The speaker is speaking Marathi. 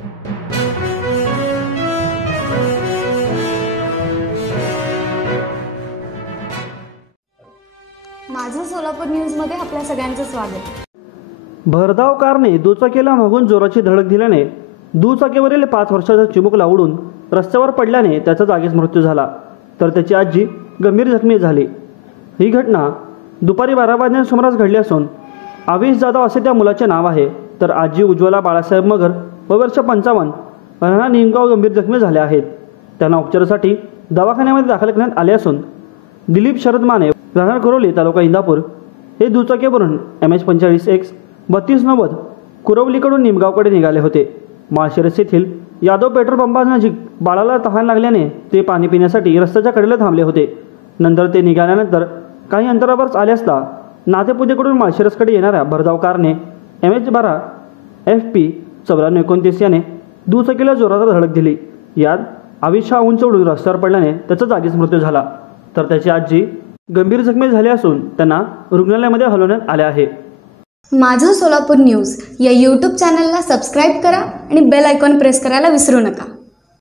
माझं सोलापूर न्यूजमध्ये आपल्या सगळ्यांचं स्वागत। भरधाव कारने दुचाकीला मागून जोराची धडक दिल्याने दुचाकीवरील 5 वर्षाचा चिमुकला उडून रस्त्यावर पडल्याने त्याचा जागीच मृत्यू झाला, तर त्याची आजी गंभीर जखमी झाली। ही घटना दुपारी 12 वाजण्याच्या सुमारास घडली असून आविष जाधव असे त्या मुलाचे नाव आहे, तर आजी उज्ज्वला बाळासाहेब मगर वर्ष 55 राहणार निमगाव गंभीर जखमी झाले आहेत। त्यांना उपचारासाठी दवाखान्यामध्ये दाखल करण्यात आले असून दिलीप शरद माने राहणार करोली तालुका इंदापूर हे दुचाकीवरून MH45X 3290 कुरवलीकडून निमगावकडे निघाले होते। माळशिरस येथील यादव पेट्रोल पंपानजीक बाळाला तहान लागल्याने ते पाणी पिण्यासाठी रस्त्याच्या कडेला थांबले होते। नंतर ते निघाल्यानंतर काही अंतरावरच आले असता नातेपुतेकडून माळशिरसकडे येणाऱ्या भरधाव कारने MH12 FP 9429 याने दुचाकीला जोरात धडक दिली। यात आविष हा उंच उडून रस्त्यावर पडल्याने त्याचा जागीच मृत्यू झाला, तर त्याची आजी गंभीर जखमी झाली असून त्यांना रुग्णालयामध्ये हलवण्यात आले आहे। माझं सोलापूर न्यूज या यूट्यूब चॅनलला सबस्क्राईब करा आणि बेल आयकॉन प्रेस करायला विसरू नका।